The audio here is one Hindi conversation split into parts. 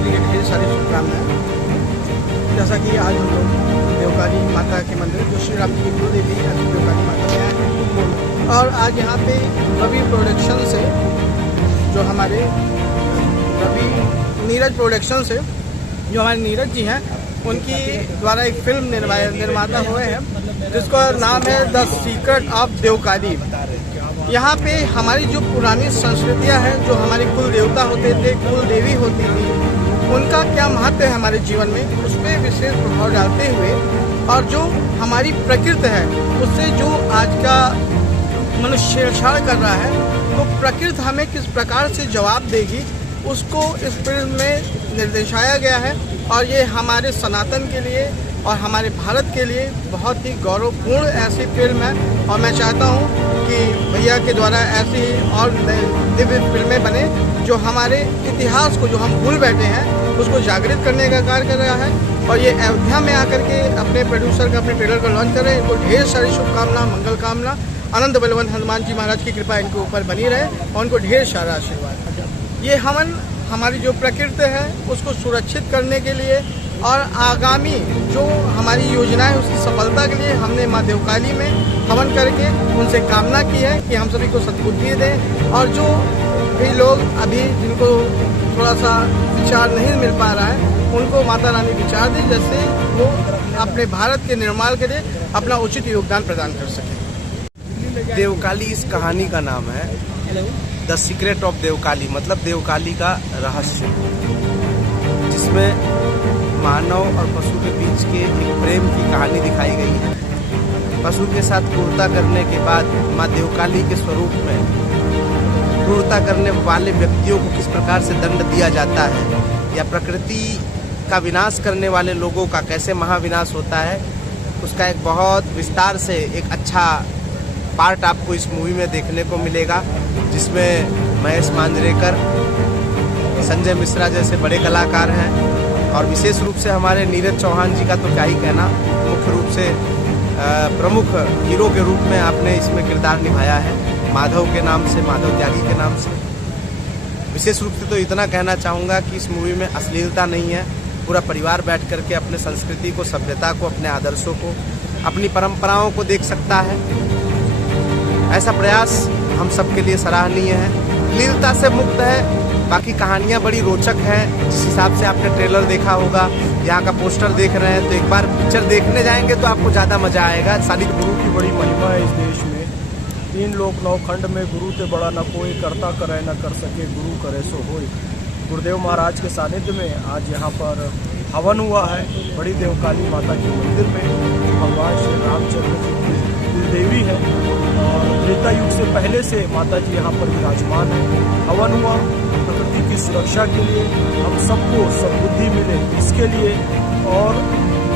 जी की ढेर सारी शुभकामनाएं। जैसा कि आज हम लोग देवकाली माता के मंदिर, जो श्री राम जी की कुल देवी है, देवकाली माता में आए, और आज यहाँ पे रवि प्रोडक्शन से, जो हमारे नीरज प्रोडक्शन से जो हमारे नीरज जी हैं, उनकी द्वारा एक फिल्म निर्माता हुए हैं जिसका नाम है द सीक्रेट ऑफ देवकाली। यहाँ पे हमारी जो पुरानी संस्कृतियाँ हैं, जो हमारे कुल देवता होते थे, कुल देवी होती थी, उनका क्या महत्व है हमारे जीवन में, उस पर विशेष प्रभाव डालते हुए, और जो हमारी प्रकृति है उससे जो आज का मनुष्य छेड़छाड़ कर रहा है, तो प्रकृति हमें किस प्रकार से जवाब देगी, उसको इस फिल्म में निर्देशाया गया है। और ये हमारे सनातन के लिए और हमारे भारत के लिए बहुत ही गौरवपूर्ण ऐसी फिल्म है, और मैं चाहता हूँ कि भैया के द्वारा ऐसी ही और दिव्य फिल्में बने जो हमारे इतिहास को, जो हम भूल बैठे हैं, उसको जागृत करने का कार्य कर रहा है। और ये अयोध्या में आकर के अपने प्रोड्यूसर का, अपने ट्रेलर को लॉन्च कर रहे हैं। इनको ढेर सारी शुभकामना, मंगल कामना। अनंत बलवंत हनुमान जी महाराज की कृपा इनके ऊपर बनी रहे और उनको ढेर सारा आशीर्वाद। ये हमारी जो प्रकृति है उसको सुरक्षित करने के लिए और आगामी जो हमारी योजनाएं, उसकी सफलता के लिए हमने माँ देवकाली में हवन करके उनसे कामना की है कि हम सभी को सद्बुद्धि दें, और जो भी लोग अभी जिनको थोड़ा सा विचार नहीं मिल पा रहा है, उनको माता रानी विचार दें, जैसे वो अपने भारत के निर्माण के लिए अपना उचित योगदान प्रदान कर सकें। देवकाली इस कहानी का नाम है, द सीक्रेट ऑफ देवकाली, मतलब देवकाली का रहस्य, जिसमें मानव और पशु के बीच के एक प्रेम की कहानी दिखाई गई है। पशु के साथ क्रूरता करने के बाद माँ देवकाली के स्वरूप में क्रूरता करने वाले व्यक्तियों को किस प्रकार से दंड दिया जाता है, या प्रकृति का विनाश करने वाले लोगों का कैसे महाविनाश होता है, उसका एक बहुत विस्तार से एक अच्छा पार्ट आपको इस मूवी में देखने को मिलेगा, जिसमें महेश मांजरेकर, संजय मिश्रा जैसे बड़े कलाकार हैं, और विशेष रूप से हमारे नीरज चौहान जी का तो क्या ही कहना, मुख्य रूप से प्रमुख हीरो के रूप में आपने इसमें किरदार निभाया है, माधव के नाम से, माधव त्यागी के नाम से। विशेष रूप से तो इतना कहना चाहूँगा कि इस मूवी में अश्लीलता नहीं है। पूरा परिवार बैठ करके अपने संस्कृति को, सभ्यता को, अपने आदर्शों को, अपनी परंपराओं को देख सकता है। ऐसा प्रयास हम सबके लिए सराहनीय है। अश्लीलता से मुक्त है। बाकी कहानियाँ बड़ी रोचक हैं। जिस हिसाब से आपने ट्रेलर देखा होगा, यहाँ का पोस्टर देख रहे हैं, तो एक बार पिक्चर देखने जाएंगे तो आपको ज़्यादा मजा आएगा। सारी गुरु की बड़ी महिमा है इस देश में। 3 लोक 9 खंड में गुरु ते बड़ा न कोई, करता करे न कर सके, गुरु करे सो होय। गुरुदेव महाराज के सानिध्य में आज यहाँ पर हवन हुआ है बड़ी देवकाली माता के मंदिर में। भगवान श्री रामचंद्र जी की कुलदेवी है और त्रेता युग से पहले से माता जी यहाँ पर विराजमान है। हवन हुआ प्रकृति की सुरक्षा के लिए, हम सबको सद्बुद्धि मिले इसके लिए। और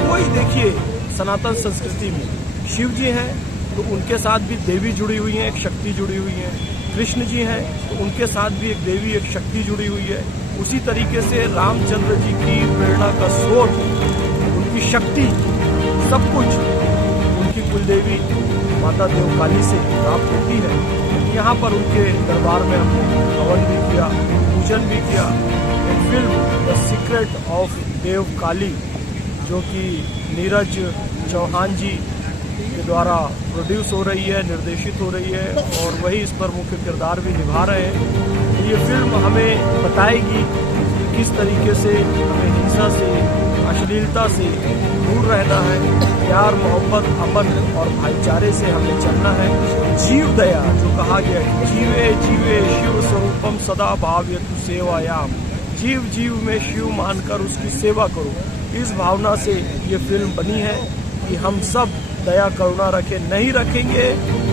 कोई देखिए सनातन संस्कृति में शिव जी हैं तो उनके साथ भी देवी जुड़ी हुई है, एक शक्ति जुड़ी हुई है। कृष्ण जी हैं तो उनके साथ भी एक देवी, एक शक्ति जुड़ी हुई है। उसी तरीके से रामचंद्र जी की प्रेरणा का स्रोत, उनकी शक्ति, सब कुछ उनकी कुलदेवी माता देवकाली से प्राप्त होती है। यहाँ पर उनके दरबार में हमने हवन भी किया, पूजन भी किया। एक film the secret of Devkali जो कि नीरज चौहान जी के द्वारा प्रोड्यूस हो रही है, निर्देशित हो रही है, और वही इस पर मुख्य किरदार भी निभा रहे हैं। ये फिल्म हमें बताएगी कि किस तरीके से हमें हिंसा से, अश्लीलता से दूर रहना है, प्यार, मोहब्बत, अमन और भाईचारे से हमें चलना है। जीव दया जो कहा गया है, जीवे जीवे शिव स्वरूपम सदा भाव्यतु सेवायाम, जीव जीव में शिव मानकर उसकी सेवा करो। इस भावना से ये फिल्म बनी है कि हम सब दया करुणा रखें। नहीं रखेंगे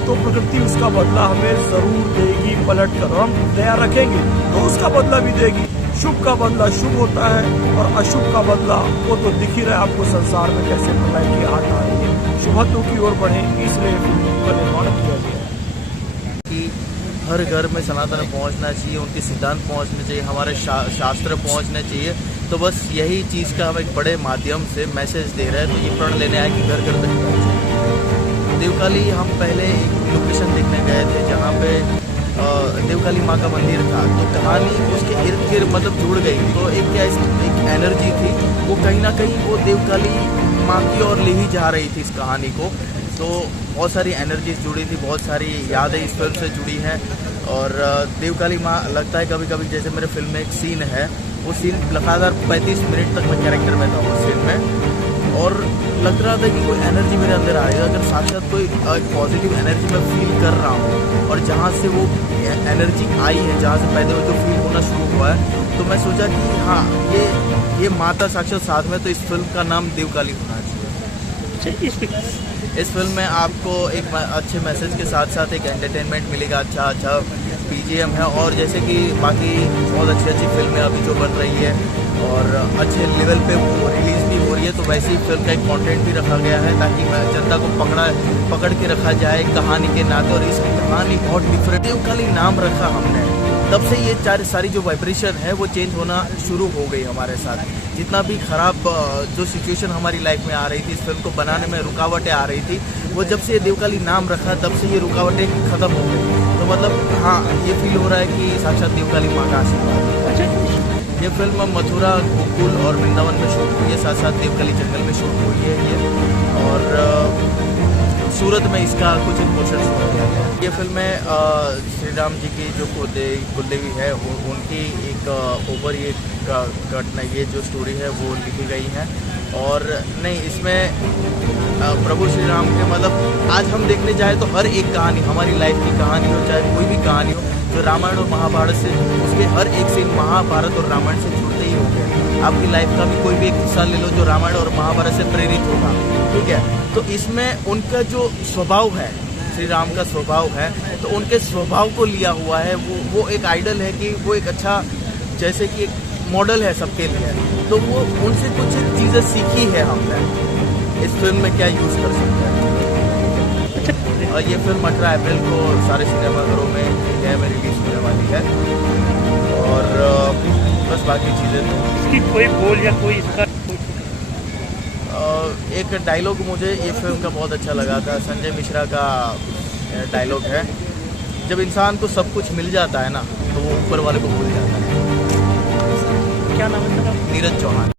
तो प्रकृति उसका बदला हमें जरूर देगी पलट कर। हम दया रखेंगे तो उसका बदला भी देगी। शुभ का बदला शुभ होता है और अशुभ का बदला वो तो दिख ही रहा है आपको संसार में कैसे प्रलय की आठ आ रही है। शुभत्व की ओर बढ़े, इसलिए फिल्म का निर्माण किया गया है कि हर घर में सनातन पहुंचना चाहिए, उनके सिद्धांत पहुंचने चाहिए, हमारे शास्त्र पहुंचने चाहिए। तो बस यही चीज़ का हम एक बड़े माध्यम से मैसेज दे रहे हैं। तो ये प्रण लेने आए कि घर घर तक देवकाली हम पहले एक लोकेशन देखने गए थे जहाँ पे देवकाली माँ का मंदिर था, तो कहानी उसके इर्द गिर्द मतलब जुड़ गई। तो एक क्या एक एनर्जी थी, वो कहीं ना कहीं वो देवकाली माँ की ओर ले ही जा रही थी इस कहानी को। तो बहुत सारी एनर्जीज जुड़ी थी, बहुत सारी यादें इस फिल्म से जुड़ी हैं। और देवकाली माँ लगता है कभी कभी, जैसे मेरे फिल्म में एक सीन है, वो सीन लगातार 35 मिनट तक मैं कैरेक्टर में था उस सीन में, और लग रहा था कि कोई एनर्जी मेरे अंदर आएगा, अगर साक्षात कोई पॉजिटिव एनर्जी मैं फील कर रहा हूँ। और जहाँ से वो एनर्जी आई है, जहाँ से पैदा जो फील होना शुरू हुआ है, तो मैं सोचा कि हाँ ये माता साक्षात साथ में, तो इस फिल्म का नाम देवकाली होना चाहिए। इस फिल्म में आपको एक अच्छे मैसेज के साथ साथ एक एंटरटेनमेंट मिलेगा, अच्छा बीजीएम है, और जैसे कि बाकी बहुत अच्छी फिल्में अभी जो बन रही है और अच्छे लेवल पे वो रिलीज़ भी हो रही है, तो वैसे ही फिल्म का एक कंटेंट भी रखा गया है ताकि जनता को पकड़ के रखा जाए कहानी के नाते। और इसकी कहानी बहुत डिफरेंट, देवकाली नाम रखा हमने, तब से ये सारी जो वाइब्रेशन है वो चेंज होना शुरू हो गई हमारे साथ। जितना भी ख़राब जो सिचुएशन हमारी लाइफ में आ रही थी, इस फिल्म को बनाने में रुकावटें आ रही थी, वो जब से ये देवकाली नाम रखा तब से ये रुकावटें ख़त्म हो गई। तो मतलब हाँ, ये फील हो रहा है कि साक्षात देवकाली माँ का आशीर्वाद। ये फिल्म मथुरा, गोकुल और वृंदावन में शूट हुई है, साथ साथ देवकाली जंगल में शूट हुई है ये, और सूरत में इसका कुछ एक पोर्शन शूट किया गया है। ये फिल्म में श्री राम जी की जो कुलदेवी है, उनकी एक ऊपर ये घटना, ये जो स्टोरी है वो लिखी गई है। और नहीं, इसमें प्रभु श्री राम के मतलब आज हम देखने जाए तो हर एक कहानी, हमारी लाइफ की कहानी हो, चाहे कोई भी कहानी हो, जो रामायण और महाभारत से, उसके हर एक सीन महाभारत और रामायण से जुड़ते ही होंगे। आपकी लाइफ का भी कोई भी एक हिस्सा ले लो जो रामायण और महाभारत से प्रेरित होगा, ठीक है। तो इसमें उनका जो स्वभाव है, श्री राम का स्वभाव है, तो उनके स्वभाव को लिया हुआ है। वो एक आइडल है, कि वो एक अच्छा, जैसे कि एक मॉडल है सबके लिए, तो वो उनसे कुछ चीज़ें सीखी है हमने, इस फिल्म में क्या यूज़ कर सकते हैं। और ये फिल्म 18 अप्रैल को सारे सिनेमाघरों में इंडिया में रिलीज होने वाली है। और बस बाकी चीज़ें तो इसकी कोई बोल या कोई इसका एक डायलॉग मुझे ये फिल्म का बहुत अच्छा लगा था, संजय मिश्रा का डायलॉग है, जब इंसान को सब कुछ मिल जाता है ना, तो वो ऊपर वाले को भूल जाता है। क्या नाम है? नीरज चौहान।